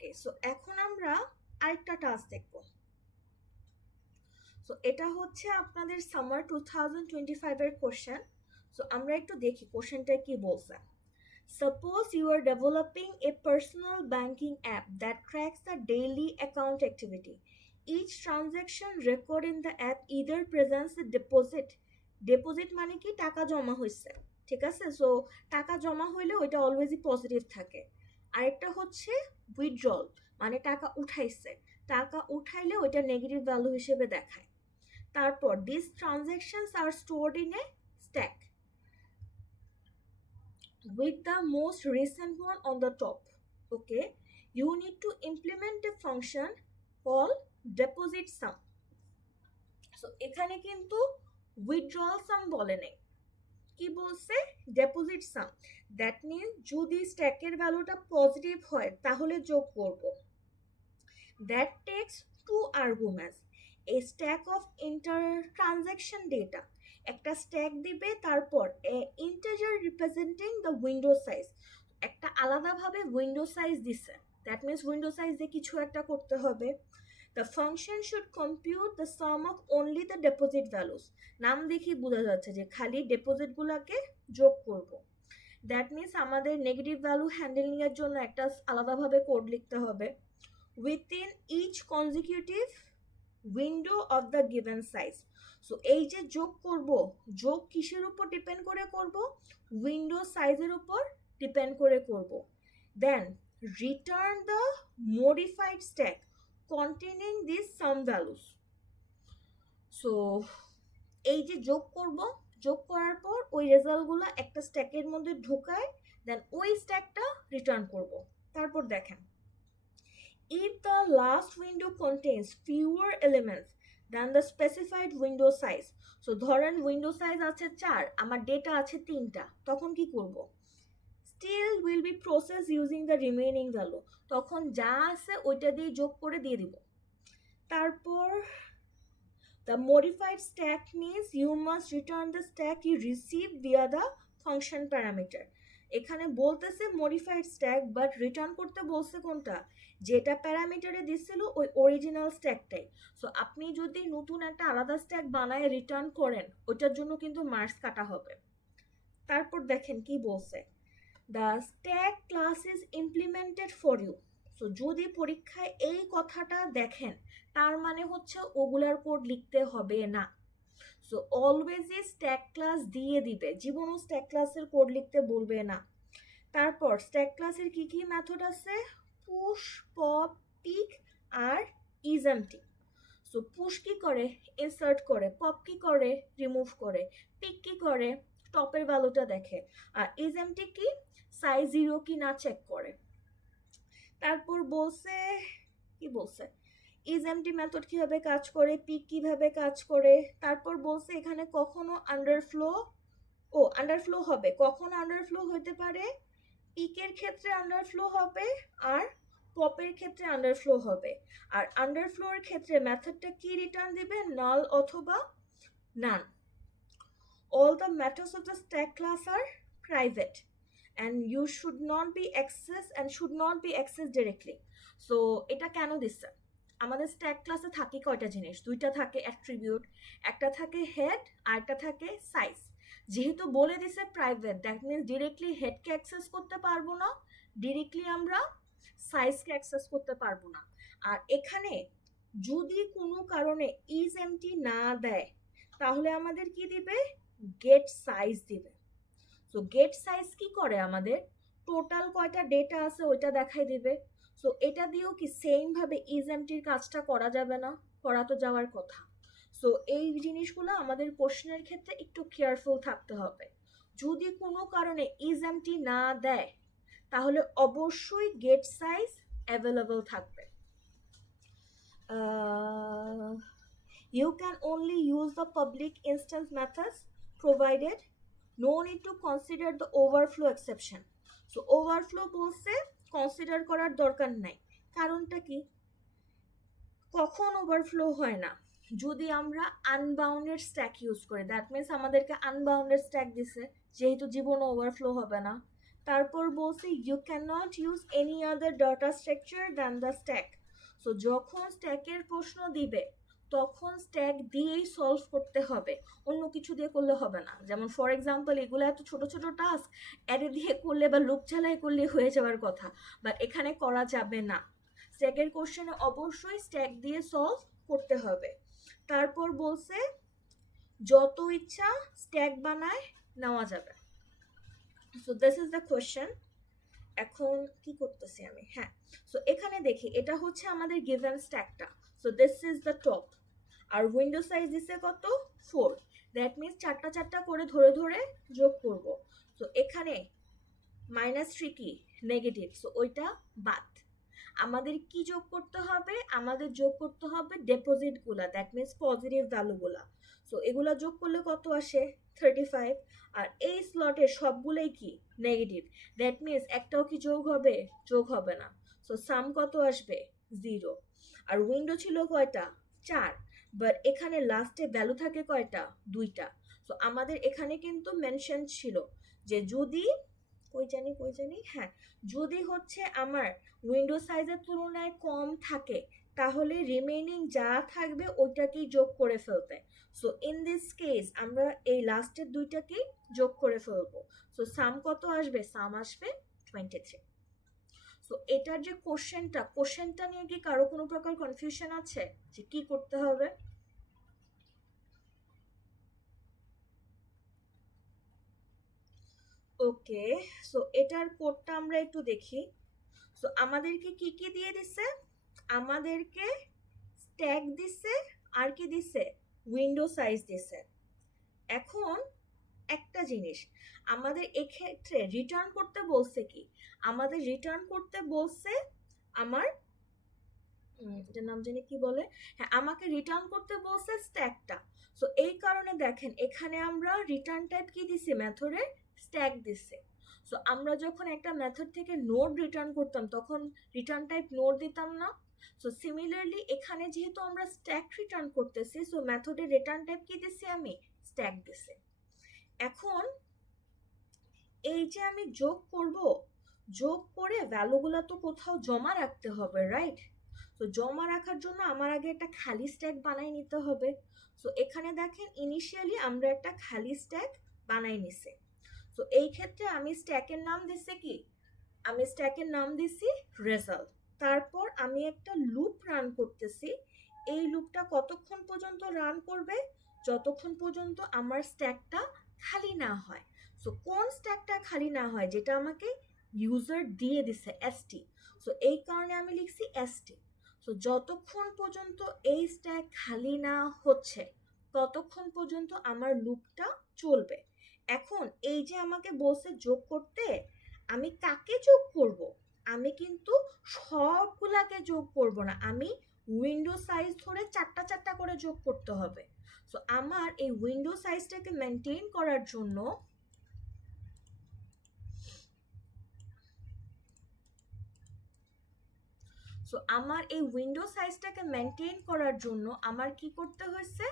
ওকে, so এখন আমরা আরেকটা টাস্ক দেখব। সো এটা হচ্ছে আপনাদের সামার 2025-এর কোশ্চেন। সো আমরা একটু দেখি কোশ্চেনটা কি বলছে। Suppose you are developing a personal banking app that tracks the daily account activity. Each transaction record in the app either presents a deposit. Deposit মানে কি টাকা জমা হয়েছে, ঠিক আছে? সো টাকা জমা হইলে ওইটা অলওয়েজই পজিটিভ থাকে। আরেকটা হচ্ছে উইথড্রল, মানে টাকা উঠাইছে, টাকা উঠাইলে ওইটা নেগেটিভ ভ্যালু হিসেবে দেখায়। তারপর this transactions are stored in a stack with the most recent one on the top. Okay, you need to implement a function called deposit sum. So এখানে কিন্তু withdrawal sum বলে নেই, কি বলছে? Deposit some. দ্যাট মিনস যদি স্ট্যাকের ভ্যালুটা positive হয় তাহলে যোগ করব। That takes two arguments, a stack of inter transaction data, একটা স্ট্যাক দিবে, তারপর a integer representing the window size, একটা আলাদাভাবে উইন্ডো সাইজ দিছে। দ্যাট মিনস উইন্ডো সাইজ দিয়ে কিছু একটা করতে হবে। The function should compute the sum of only the deposit values, নাম দেখি বোঝা যাচ্ছে যে খালি ডেপোজিটগুলোকে যোগ করব। দ্যাট মিনস আমাদের নেগেটিভ ভ্যালু হ্যান্ডেলিংয়ের জন্য একটা আলাদাভাবে কোড লিখতে হবে। Within each consecutive window of the given size. So এই যে যোগ করব, যোগ কিসের উপর ডিপেন্ড করে করব? উইন্ডো সাইজের উপর ডিপেন্ড করে করব। Then return the modified stack containing this sum values. So এই যে যোগ করব, যোগ করার পর ওই রেজাল্টগুলো একটা স্ট্যাকের মধ্যে ঢুকায়, দেন ওই স্ট্যাকটা রিটার্ন করব। তারপর দেখেন, if the last window contains fewer elements than the specified window size. So ধরেন উইন্ডো সাইজ আছে 4, আমার ডেটা আছে 3টা, তখন কি করব? Still will be processed using the remaining value, তখন যা আছে ওইটা দিয়ে যোগ করে দিয়ে দিব। তারপর the modified stack means you must return the stack you received via the function parameter. এখানে বলতেছে মডিফাইড স্ট্যাক, বাট রিটার্ন করতে বলছে কোনটা? যেটা প্যারামিটারে দিছিল ওই অরিজিনাল স্ট্যাকটাই। সো আপনি যদি নতুন একটা আলাদা স্ট্যাক বানায় রিটার্ন করেন, ওটার জন্য কিন্তু মার্কস কাটা হবে। তারপর দেখেন কি বলছে, the stack class is implemented for you. So যদি পরীক্ষায় এই কথাটা দেখেন, তার মানে হচ্ছে ওগুলার কোড লিখতে হবে না। সো অলওয়েজই স্ট্যাক ক্লাস দিয়ে দিবে, জীবনও স্ট্যাক ক্লাসের কোড লিখতে বলবে না। তারপর স্ট্যাক ক্লাসের কি কি মেথড আছে? পুশ, পপ, পিক আর ইজ এমটি। সো পুশ কি করে? ইনসার্ট করে। পপ কি করে? রিমুভ করে। পিক কি করে? টপের ভ্যালুটা দেখে। আর ইজ এমটি কি? সাইজ 0 কি না চেক করে। তারপর বলছে, কি বলছে, ইজ এমটি মেথড কিভাবে কাজ করে, পিক কিভাবে কাজ করে। তারপর বলছে এখানে কখনো আন্ডারফ্লো, আন্ডারফ্লো হবে, কখন আন্ডারফ্লো হতে পারে? পিকের ক্ষেত্রে আন্ডারফ্লো হবে আর পপের ক্ষেত্রে আন্ডারফ্লো হবে। আর আন্ডারফ্লোর ক্ষেত্রে মেথডটা কি রিটার্ন দিবে? নাল অথবা নান। All the methods of the stack class are private and you should not be accessed directly. So এটা কেন দিচ্ছে? আমাদের স্ট্যাক ক্লাসে থাকে কয়টা জিনিস? দুইটা থাকে অ্যাট্রিবিউট, একটা থাকে হেড আর একটা থাকে সাইজ। যেহেতু বলে দিছে প্রাইভেট, দ্যাট মিনস ডিরেক্টলি হেডকে অ্যাক্সেস করতে পারবো না, ডিরেক্টলি আমরা সাইজকে অ্যাক্সেস করতে পারবো না। আর এখানে যদি কোনো কারণে ইজ এমটি না দেয়, তাহলে আমাদের কি দিবে? গেট সাইজ দিবে। সো গেট সাইজ কি করে? আমাদের টোটাল কয়টা ডেটা আছে ওইটা দেখাই দিবে। সো এটা দিয়েও কি সেম ভাবে ইজ এমটির কাজটা করা যাবে না? করা তো যাওয়ার কথা। সো এই জিনিসগুলো আমাদের কোশ্চেনের ক্ষেত্রে একটু কেয়ারফুল থাকতে হবে। যদি কোনো কারণে ইজ এমটি না দেয়, তাহলে অবশ্যই গেট সাইজ অ্যাভেলেবল থাকবে। You can only use the public instance methods provided. No need to consider the overflow exception. So overflow বলছে কনসিডার করার দরকার নাই। কারণটা কি? কখন ওভারফ্লো হয় না? যদি আমরা আনবাউন্ডেড স্ট্যাক ইউজ করি। দ্যাট মিনস আমাদেরকে আনবাউন্ডেড স্ট্যাক দিছে, যেহেতু জীবনও ওভারফ্লো হবে না। তারপর বলছি you cannot use any other data structure than the stack. So যখন স্ট্যাকের প্রশ্ন দিবে তখন স্ট্যাক দিয়েই সলভ করতে হবে, অন্য কিছু দিয়ে করলে হবে না। যেমন ফর এক্সাম্পল এগুলো এত ছোট ছোট টাস্ক অ্যারে দিয়ে করলে বা লুপ চালাই করলে হয়ে যাওয়ার কথা, বাট এখানে করা যাবে না। স্ট্যাকের কোশ্চেনে অবশ্যই স্ট্যাক দিয়ে সলভ করতে হবে। তারপর বলছে যত ইচ্ছা স্ট্যাক বানায় নেওয়া যাবে। So this is the question. এখন কি করতেছি আমি, হ্যাঁ, সো এখানে দেখি এটা হচ্ছে আমাদের গিভেন স্ট্যাকটা। So this is the top, আর উইন্ডো সাইজ দিছে কত 4, দ্যাট মিনস চারটা চারটা করে ধরে ধরে যোগ করব। সো এখানে -3 কি নেগেটিভ, সো ওইটা বাদ। আমাদের কি যোগ করতে হবে, আমাদের যোগ করতে হবে ডেপোজিটগুলা, দ্যাট মিনস পজিটিভ ভ্যালুগুলা। সো এগুলা যোগ করলে কত আসে 35, আর এই স্লটের সবগুলোই কি নেগেটিভ, দ্যাট মিনস একটাও কি যোগ হবে, যোগ হবে না। সো সাম কত আসবে 0। আর উইন্ডো ছিল কয়টা 4, বাট এখানে লাস্টে ভ্যালু থাকে কয়টা 2টা। সো আমাদের এখানে কিন্তু মেনশন ছিল যে যদি কই জানি হ্যাঁ, যদি হচ্ছে আমার উইন্ডো সাইজের তুলনায় কম থাকে তাহলে রিমেইনিং যা থাকবে ওইটাকেই যোগ করে ফেলতে। সো ইন দিস কেস আমরা এই লাস্টের দুইটাকেই যোগ করে ফেলবো। সো সাম কত আসবে, সাম আসবে 23। সো এটার যে কোশ্চেনটা নিয়ে কি কারো কোনো প্রকার কনফিউশন আছে যে কি করতে হবে? ওকে, সো এটার কোডটা আমরা একটু দেখি। সো আমাদেরকে কি কি দিয়ে দিছে, আমাদেরকে স্ট্যাক দিছে, আর কি দিছে উইন্ডো সাইজ দিছে। এখন একটা জিনিস আমাদের এক্ষেত্রে রিটার্ন করতে বলছে কি, আমাদের রিটার্ন করতে বলছে আমার এটার নাম জানি কি বলে, হ্যাঁ আমাকে রিটার্ন করতে বলছে স্ট্যাকটা। সো এই কারণে দেখেন এখানে আমরা রিটার্ন টাইপ কি দিছি, মেথডে স্ট্যাক দিছে। সো আমরা যখন একটা মেথড থেকে নোড রিটার্ন করতাম তখন রিটার্ন টাইপ নোড দিতাম না। সো সিমিলারলি এখানে যেহেতু আমরা স্ট্যাক রিটার্ন করতেছি, সো মেথডে রিটার্ন টাইপ কি দিছি, আমি স্ট্যাক দিছি। এখন এই যে আমি যোগ করব, যোগ করে ভ্যালুগুলো তো কোথাও জমা রাখতে হবে, রাইট? তো জমা রাখার জন্য আমার আগে একটা খালি স্ট্যাক বানাই নিতে হবে। সো এখানে দেখেন ইনিশিয়ালি আমরা একটা খালি স্ট্যাক বানাই নিছি। সো এই ক্ষেত্রে আমি স্ট্যাকের নাম দিছি কি, আমি স্ট্যাকের নাম দিছি রেজাল্ট। তারপর আমি একটা লুপ রান করতেছি। এই লুপটা কতক্ষণ পর্যন্ত রান করবে, যতক্ষণ পর্যন্ত আমার স্ট্যাকটা খালি না হয়। সো কোন স্ট্যাকটা খালি না হয়, যেটা আমাকে ইউজার দিয়ে দিছে এসটি। সো এই কারণে আমি লিখছি এসটি। সো যতক্ষণ পর্যন্ত এই স্ট্যাক খালি না হচ্ছে ততক্ষণ পর্যন্ত আমার লুপটা চলবে। এখন এই যে আমাকে বলছে যোগ করতে, আমি কাকে যোগ করব, আমি কিন্তু সবগুলাকে যোগ করব না, আমি উইন্ডো সাইজ ধরে চারটা চারটা করে যোগ করতে হবে। সো আমার এই উইন্ডো সাইজটাকে মেনটেন করার জন্য আমার এই উইন্ডো সাইজটাকে মেনটেন করার জন্য আমার কি করতে হয়েছে,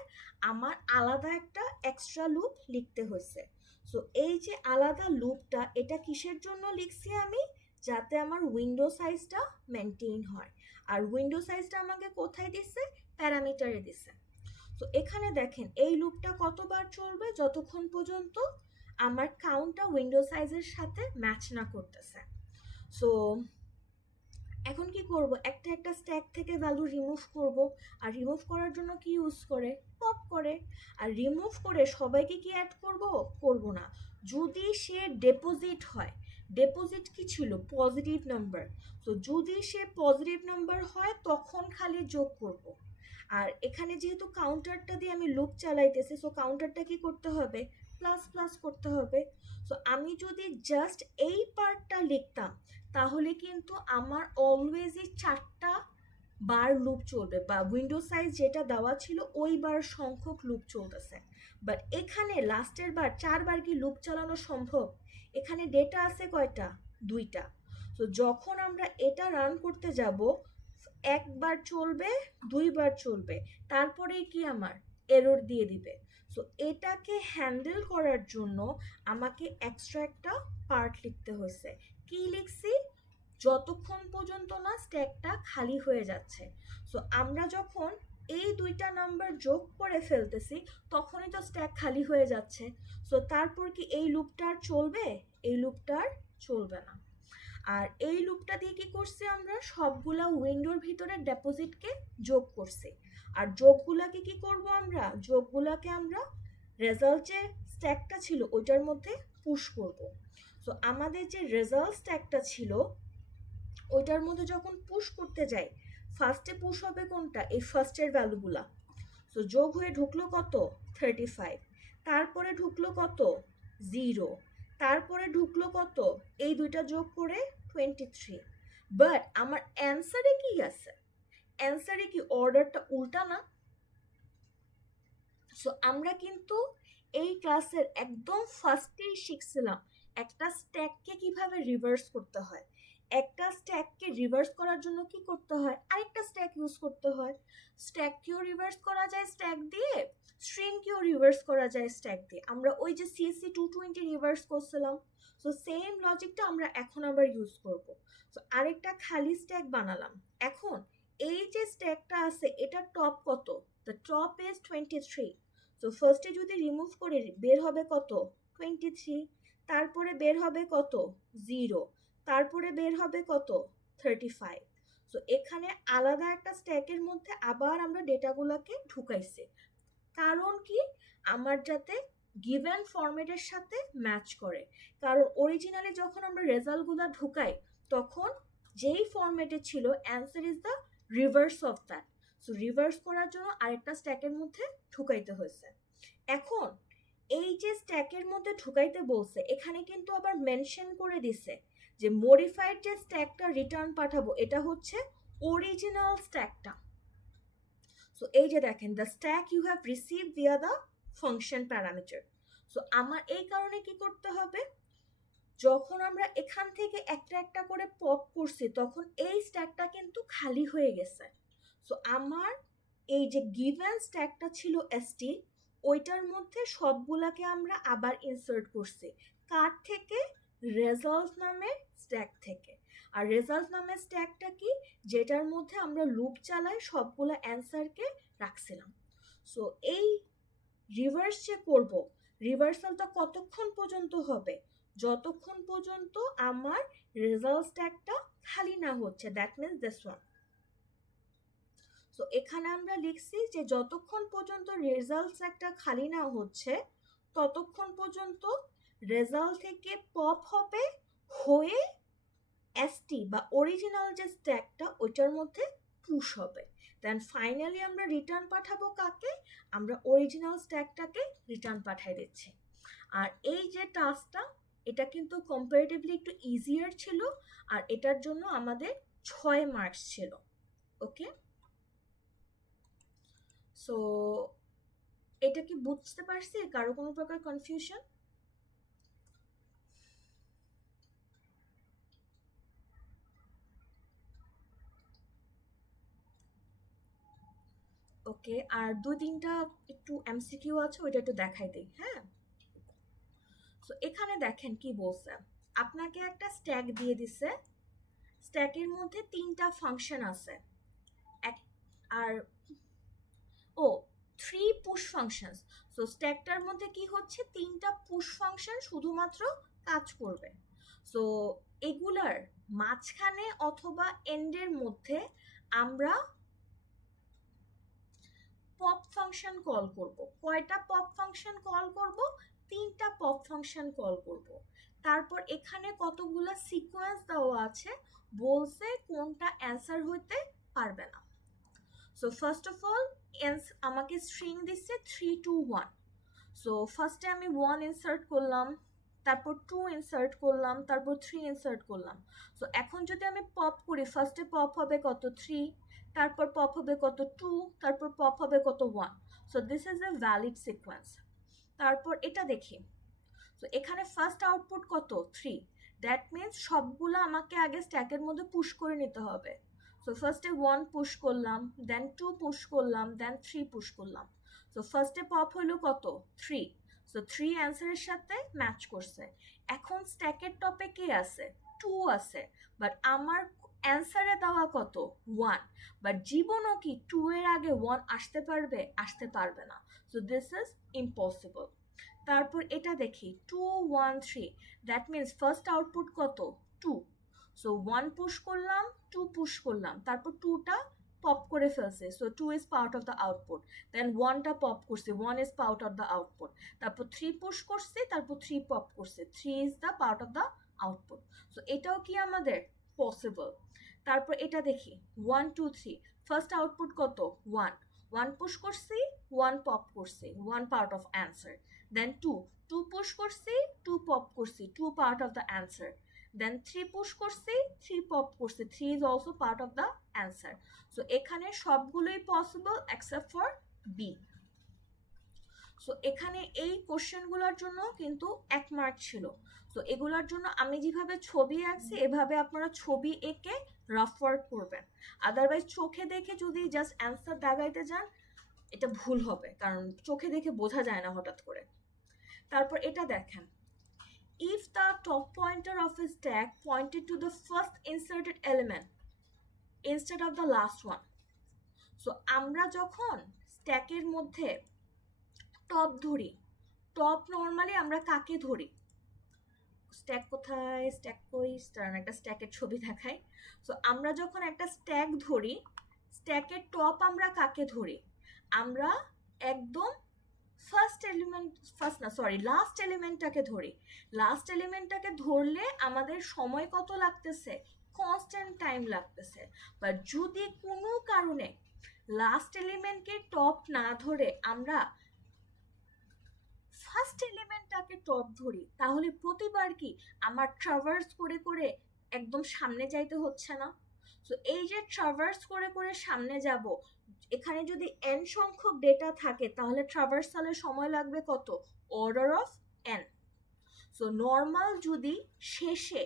আমার আলাদা একটা এক্সট্রা লুপ লিখতে হয়েছে। সো এই যে আলাদা লুপটা, এটা কিসের জন্য লিখছি আমি, যাতে আমার উইন্ডো সাইজটা মেনটেন হয়। আর উইন্ডো সাইজটা আমাকে কোথায় দিছে, প্যারামিটারে দিছে। তো এখানে দেখেন এই লুপটা কতবার চলবে, যতক্ষণ পর্যন্ত আমার কাউন্টটা উইন্ডো সাইজের সাথে ম্যাচ না করতেছে। সো এখন কি করব, একটা একটা স্ট্যাক থেকে ভ্যালু রিমুভ করব। আর রিমুভ করার জন্য কি ইউজ করে, পপ করে। আর রিমুভ করে সবাইকে কি অ্যাড করব, করব না। যদি সে ডেপোজিট হয়, ডেপোজিট কি ছিল পজিটিভ নাম্বার, তো যদি সে পজিটিভ নাম্বার হয় তখন খালি যোগ করব। আর এখানে যেহেতু কাউন্টারটা দিয়ে আমি লুপ চালাইতেছি, সো কাউন্টারটা কি করতে হবে, প্লাস প্লাস করতে হবে। সো আমি যদি জাস্ট এই পার্টটা লিখতাম তাহলে কিন্তু আমার অলওয়েজই 4টা বার লুপ চলবে, বা উইন্ডো সাইজ যেটা দেওয়া ছিল ওই বার সংখ্যক লুপ চলতেছে। বাট এখানে লাস্টের বার 4বার কি লুপ চালানো সম্ভব, এখানে ডেটা আছে কয়টা, 2টা। তো যখন আমরা এটা রান করতে যাব, একবার চলবে, 2বার চলবে, তারপরেই কি আমার এরর দিয়ে দিবে। সো সো এটাকে হ্যান্ডেল করার জন্য আমাকে এক্সট্রা একটা পার্ট লিখতে হয়েছে। কি লিখছি? যতক্ষণ পর্যন্ত না স্ট্যাকটা খালি হয়ে যাচ্ছে। সো আমরা যখন এই দুইটা নাম্বার যোগ করে ফেলতেছি তখনই তো স্ট্যাক খালি হয়ে যাচ্ছে। সো তারপর কি এই লুপটা আর চলবে? এই লুপটা আর চলবে না। আর এই লুপটা দিয়ে কি করছি? আমরা সবগুলা উইন্ডোর ভিতরে ডেপোজিটকে যোগ করছি। আর যোগগুলাকে কি করব? আমরা যোগগুলাকে আমরা রেজাল্ট যে স্ট্যাকটা ছিল ওইটার মধ্যে পুশ করব। সো আমাদের যে রেজাল্ট স্ট্যাকটা ছিল ওইটার মধ্যে যখন পুশ করতে যাই, ফার্স্টে পুশ হবে কোনটা? এই ফার্স্টের ভ্যালুগুলা। সো যোগ হয়ে ঢুকলো কত? 35। তারপরে ঢুকলো কত? 0। তারপরে ঢুকলো কত? এই দুইটা যোগ করে 23। বাট আমার অ্যান্সারে কি আছে? অ্যান্সারে কি অর্ডারটা উল্টা না? সো আমরা কিন্তু এই ক্লাসের একদম ফার্স্টেই শিখছিলাম একটা স্ট্যাককে কিভাবে রিভার্স করতে হয়। একটা স্ট্যাককে রিভার্স করার জন্য কি করতে হয়? আরেকটা স্ট্যাক ইউজ করতে হয়। স্ট্যাককেও রিভার্স করা যায় স্ট্যাক দিয়ে, স্ট্রিংকেও রিভার্স করা যায় স্ট্যাক দিয়ে। আমরা ওই যে CSC 220 রিভার্স করছিলাম। সো সেম লজিকটা আমরা এখন আবার ইউজ করব। সো আরেকটা খালি স্ট্যাক বানালাম। এখন এই যে স্ট্যাকটা আছে এটা টপ কত? The top is 23। সো ফার্স্টে যদি রিমুভ করে বের হবে কত? 23। তারপরে বের হবে কত? 0। তারপরে বের হবে কত? 35। সো এখানে আলাদা একটা স্ট্যাকের মধ্যে আবার আমরা ডেটাগুলোকে ঢুকাইছি। কারণ কি? আমার যাতে গিভেন ফরম্যাটের সাথে ম্যাচ করে। কারণ অরিজিনালি যখন আমরা রেজাল্টগুলো ঢুকাই তখন যেই ফরম্যাটে ছিল answer is the reverse of that. So reverse করার জন্য আরেকটা স্ট্যাকের মধ্যে ঢুকাইতে হয়েছে। এখন এই যে স্ট্যাকের মধ্যে ঢুকাইতে বলছে এখানে কিন্তু আবার মেনশন করে দিছে যে মডিফাইড যে স্ট্যাকটা রিটার্ন পাঠাবো এটা হচ্ছে অরিজিনাল স্ট্যাকটা। সো এই যে দেখেন the stack you have receive via the function parameter. So আমার এই কারণে কি করতে হবে? যখন আমরা এখান থেকে একটা একটা করে পপ করছি তখন এই স্ট্যাকটা কিন্তু খালি হয়ে গেছে। সো আমার এই যে গিভেন স্ট্যাকটা ছিল এসটি ওইটার মধ্যে সবগুলাকে আমরা আবার ইনসার্ট করছি। কার থেকে? রেজাল্ট নামের স্ট্যাক থেকে। আর রেজাল্ট নামের স্ট্যাকটা কি? যেটার মধ্যে আমরা লুপ চালাই সবগুলা অ্যান্সারকে রাখছিলাম। সো এই রিভার্স যে করব, রিভার্সালটা কতক্ষণ পর্যন্ত হবে? যতক্ষণ পর্যন্ত আমার রেজাল্ট স্ট্যাকটা খালি না হচ্ছে, that means this one. So এখানে আমরা লিখছি যে যতক্ষণ পর্যন্ত রেজাল্ট স্ট্যাকটা খালি না হচ্ছে ততক্ষণ পর্যন্ত রেজাল্ট থেকে পপ হবে হয়ে এসটি বা অরিজিনাল যে স্ট্যাকটা ওইটার মধ্যে পুশ হবে। দেন ফাইনালি আমরা রিটার্ন পাঠাবো কাকে? আমরা অরিজিনাল স্ট্যাকটাকে রিটার্ন পাঠাই দিচ্ছি। আর এই যে টাস্কটা এটা কিন্তু কম্পারেটিভলি একটু ইজিয়ার ছিল আর এটার জন্য আমাদের 6 মার্কস ছিল। ওকে, সো এটা কি বুঝতে পারছি? কারো কোনো প্রকার কনফিউশন? ওকে, আর 2-3টা একটু এমসিকিউ আছে ওইটা একটু দেখাই দেই। হ্যাঁ, সো এখানে দেখেন কি বলছে। আপনাকে একটা স্ট্যাক দিয়ে দিছে, স্ট্যাকের মধ্যে 3টা ফাংশন আছে আর 3 পুশ ফাংশনস। সো স্ট্যাকটার মধ্যে কি হচ্ছে? 3টা পুশ ফাংশন শুধুমাত্র কাজ করবে। সো এগুলার মাঝখানে অথবা এন্ডের মধ্যে আমরা পপ ফাংশন কল করব। কয়টা পপ ফাংশন কল করব? 3টা পপ ফাংশন কল করব। তারপর এখানে কতগুলা সিকোয়েন্স দেওয়া আছে, বলছে কোনটা অ্যান্সার হইতে পারবে না। সো ফার্স্ট অফ অল আমাকে স্ট্রিং দিচ্ছে 3 2 1। সো ফার্স্টে আমি 1 ইনসার্ট করলাম, তারপর 2 ইনসার্ট করলাম, তারপর 3 ইনসার্ট করলাম। সো এখন যদি আমি পপ করি ফার্স্টে পপ হবে কত? 3, তারপর পপ হবে কত? 2, তারপর পপ হবে কত? 1। So this is a valid sequence. তারপর এটা দেখি, সো এখানে ফার্স্ট আউটপুট কত? 3। দ্যাট মিনস সবগুলো আমাকে আগে স্ট্যাকের মধ্যে পুশ করে নিতে হবে। সো ফার্স্টে 1 পুশ করলাম, দেন 2 পুশ করলাম, দেন 3 পুশ করলাম। সো সো ফার্স্টে পপ হলো কত 3, সো 3 অ্যান্সারের সাথে ম্যাচ করছে। এখন স্ট্যাকের টপে কে আছে 2 আছে, বাট আমার অ্যান্সারে দেওয়া কত 1, বাট জীবনও কি 2 এর আগে 1 আসতে পারবে না, সো দিস ইজ ইম্পসিবল। তারপর এটা দেখি 2 1 3, দ্যাট মিনস ফার্স্ট আউটপুট কত 2, সো 1 পুশ করলাম 2 পুশ করলাম, তারপর 2টা পপ করে ফেলছে, সো 2 is part of the output, then 1টা পপ করছে 1 is part of the output, তারপর 3 পুশ করছে, তারপর 3 পপ করছে 3 is the part of the output, so এটাও কি আমাদের পসিবল। তারপর এটা দেখি 1 2 3, ফার্স্ট আউটপুট কত 1, 1 পুশ করছি 1 পপ করছি 1 part of answer, then 2 push করছি 2 পপ করছি 2 part of the answer, then 3 push করছি 3 পপ করছি 3 is also part of the answer, so এখানে সবগুলোই possible except for B. So এখানে এই কোশ্চেনগুলোর জন্য কিন্তু 1 মার্ক ছিল, সো এগুলোর জন্য আমি যেভাবে ছবি আঁকছি এভাবে আপনারা ছবি এঁকে রাফ ওয়ার্ক করবেন, আদারওয়াইজ চোখে দেখে যদি জাস্ট অ্যান্সার দাগাইতে যান এটা ভুল হবে, কারণ চোখে দেখে বোঝা যায় না হঠাৎ করে। তারপর এটা দেখেন, if the top pointer of a stack pointed to the first inserted element instead of the last one, so আমরা যখন স্ট্যাকের মধ্যে টপ ধরি, টপ নর্মালি আমরা কাকে ধরি, স্ট্যাক কোথায়, স্ট্যাক কই, একটা স্ট্যাকের ছবি দেখাই, সো আমরা যখন একটা স্ট্যাক ধরি স্ট্যাকের টপ আমরা কাকে ধরি, আমরা একদম লাস্ট এলিমেন্টটাকে ধরি, লাস্ট এলিমেন্টটাকে ধরলে আমাদের সময় কত লাগতেছে কনস্ট্যান্ট টাইম লাগতেছে, বাট যদি কোনো কারণে লাস্ট এলিমেন্টকে টপ না ধরে আমরা ফার্স্ট এলিমেন্টটাকে টপ ধরি, তাহলে প্রতিবার কি আমার ট্রাভার্স করে করে একদম সামনে যাইতে হচ্ছে না, সো এই যে ট্রাভার্স করে করে সামনে যাব, এখানে যদি n সংখ্যক ডেটা থাকে তাহলে ট্রাভার্সালের সময় লাগবে কত order of n, so normal যদি শেষে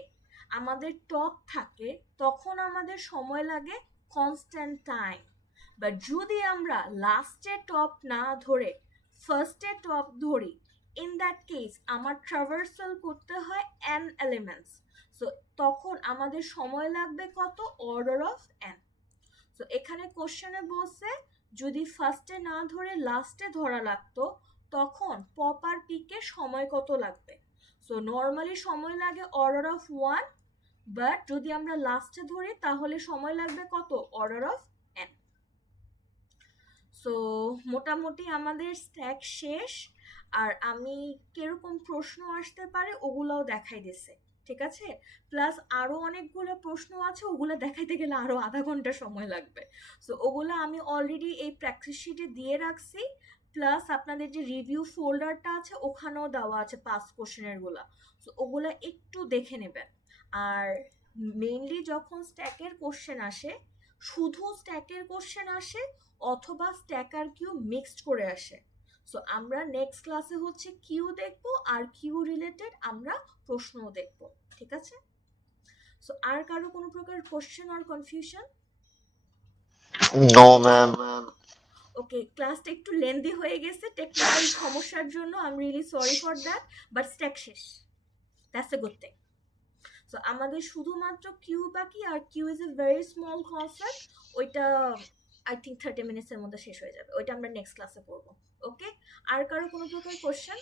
আমাদের টপ থাকে তখন আমাদের সময় লাগে কনস্ট্যান্ট টাইম, বাট যদি আমরা লাস্টে টপ না ধরে ফার্স্টে টপ ধরি ইন দ্যাট কেস আমার ট্রাভার্সাল করতে হয় n এলিমেন্টস, সো তখন আমাদের সময় লাগবে কত অর্ডার অফ n, সো এখানে কোশ্চেনে বলছে যদি ফার্স্টে না ধরে লাস্টে ধরা লাগতো তখন পপ আর পিকে সময় কত লাগবে, সো নর্মালি সময় লাগে অর্ডার অফ 1, বাট যদি আমরা লাস্টে ধরি তাহলে সময় লাগবে কত অর্ডার অফ n। সো মোটামুটি আমাদের স্ট্যাক শেষ, আর আমি কিরকম প্রশ্ন আসতে পারে ওগুলাও দেখাই দিছে, ঠিক আছে, প্লাস আরো অনেকগুলো প্রশ্ন আছে ওগুলো দেখাইতে গেলে আরো আধা ঘন্টা সময় লাগবে, সো ওগুলো আমি অলরেডি এই প্র্যাকটিস শিটে দিয়ে রাখছি, প্লাস আপনাদের যে রিভিউ ফোল্ডারটা আছে ওখানেও দেওয়া আছে পাস কোশ্চেনের গুলা, সো ওগুলা একটু দেখে নেবেন। আর মেইনলি যখন স্ট্যাকের কোশ্চেন আসে শুধু স্ট্যাকের কোশ্চেন আসে অথবা স্ট্যাক আর কিউ মিক্সড করে আসে, সো আমরা নেক্সট ক্লাসে হচ্ছে কিউ দেখবো আর কিউ রিলেটেড আমরা প্রশ্নও দেখবো, ঠিক আছে। সো আর কারো কোনো প্রকার কোশ্চেন আর কনফিউশন? No ma'am. ওকে, ক্লাসটা একটু লেন্দি হয়ে গেছে টেকনিক্যাল সমস্যার জন্য, I am really sorry for that, but stack শেষ, that's a good thing. So আমাদের শুধুমাত্র কিউ বাকি, আর queue is a very small concept, ওইটা আই থিঙ্ক 30 মিনিটসের মধ্যে শেষ হয়ে যাবে, ওইটা আমরা নেক্সট ক্লাসে পড়বো। ওকে, আর কারো কোনো প্রকার কোশ্চেন?